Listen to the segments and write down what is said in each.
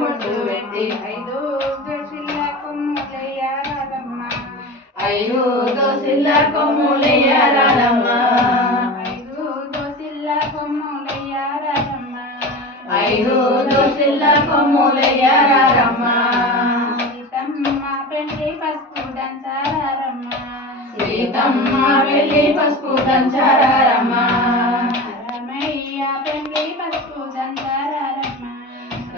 బొట్టు పెట్టి ఐదు దోసిల్ల కొమ్ములయ్యారమ్మ ఐదు దోసిల్ల కొమ్ములయ్యారమ్మ ఐదు దోసిల్ల కొమ్ములయ్యారమ్మ ఐదు దోసిల్ల కొమ్ములయ్యారమ్మ సీతమ్మ పెళ్లి పసుపు దంచారమ్మ సీతమ్మ పెళ్లి పసుపు దంచారమ్మ రామయ్య పెళ్లి పసుపు దంచారమ్మ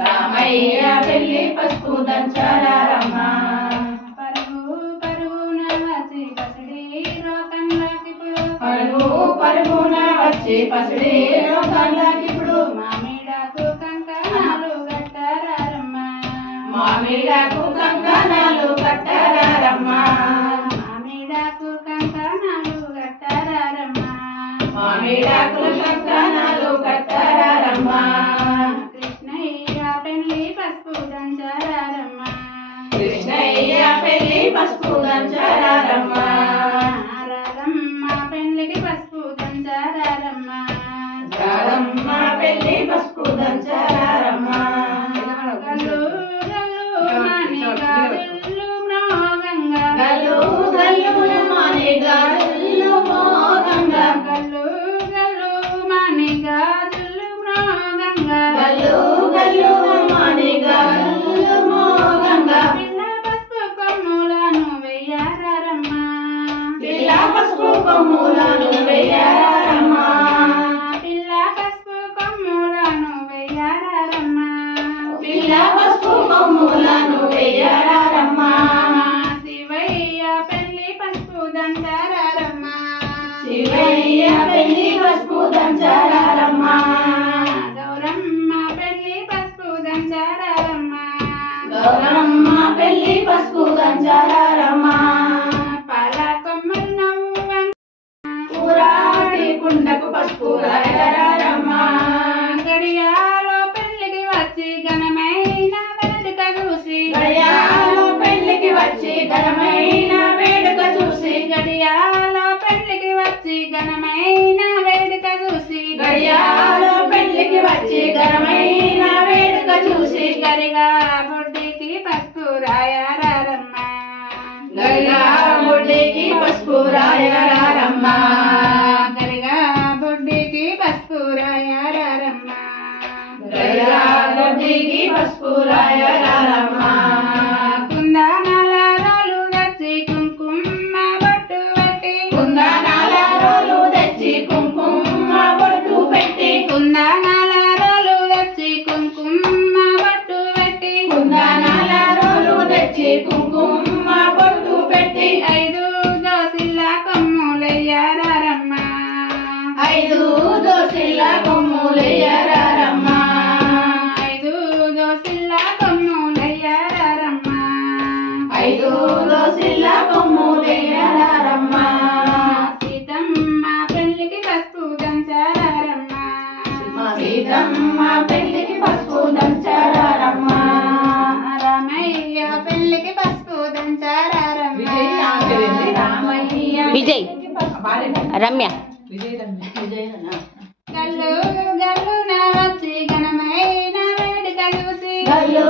రామయ్య పెళ్లి పసుపు దంచారమ్మ పరుగు పరుగున వచ్చి పసిడి రోకంలాకిప్పుడు పరుగు పరుగున వచ్చి పసిడి రోకంలాకిప్పుడు మామిడాకు కంకణాలు కట్టారమ్మ మామిడాకు కంకణాలు కట్టారమ్మ మామిడాకు కంకణాలు కట్టారమ్మ మామిడాకు కంకణాలు కట్టారమ్మ కృష్ణయ్య పెళ్లి పసుపు దంచారమ్మ కృష్ణయ్య పెళ్లి పసుపు దంచారమ్మ రాధమ్మ పెళ్లికి పసుపు దంచారమ్మ రాధమ్మ పెళ్లి పసుపు దంచారమ్మ గల్లు గల్లు మాని గాజులు మోగంగా గల్లు గల్లు మాని గాజులు మోగంగా గల్లు గల్లు మాని గాజులు మోగంగా గల్లు గల్లు మాని గాజులు మోగంగా పిల్ల పసుపు కొమ్ములను వెయ్యారమ్మ పిల్ల పసుపు కొమ్ములను వెయ్యారమ్మ పిల్ల పసుపు కొమ్ములను వెయ్యారమ్మ పిల్ల పసుపు కొమ్ములను వెయ్యారమ్మ శివయ్య పెళ్లి పసుపు దంచారమ్మ శివయ్య పెళ్లి పసుపు దంచారమ్మ గౌరమ్మ పెళ్లి పసుపు దంచారమ్మ గౌరమ్మ పెళ్లి పసుపు దంచారమ్మ పాల కొమ్మలు నవ్వు పురాటి కుండకు పసుపు రాయరమ్మ గడియాలో పెళ్లికి వచ్చి ఘనమైన వేడుక చూసి గడియాలో పెళ్లికి వచ్చి ఘనమైన వేడుక చూసి గడియాలో పెళ్లికి వచ్చి ఘనమైన వేడుక చూసి గడియాలో పెళ్లికి వచ్చి ఘనమైన వేడుక చూసి గరిగా బొడ్డికి పసుపు రాయరమ్మ గరిగా బొడ్డికి పసుపు రాయరమ్మ గరిగా బొడ్డికి పసుపు రాయరమ్మ గరిగా బొడ్డికి పసుపు రాయరమ్మ కుందనాల రోలు తెచ్చి కుంకుమ బొట్టు పెట్టి కుందనాల రోలు తెచ్చి కుంకుమ బొట్టు పెట్టి కుందనాల రోలు తెచ్చి కుంకుమ బొట్టు పెట్టి కుందనాల రోలు తెచ్చి కుంకుమ బొట్టు పెట్టి ఐదు దోసిల్ల కొమ్ములయ్యారమ్మ ఐదు దోసిల్ల కొమ్ములయ్యారమ్మ ఐదు దోసిల్ల కొమ్ములయ్యారమ్మ ఐదు దోసిల్ల కొమ్ములయ్యారమ్మ సీతమ్మ పెళ్లికి పసుపు దంచారమ్మ సీతమ్మ పెళ్లికి పసుపు దంచారమ్మ రామయ్య పెళ్లికి పసుపు దంచారమ్మ రామయ్య విజయ్ రమ్య గల్లు గల్లు నా వచ్చి ఘనమైన వేడుక చూసి గల్లు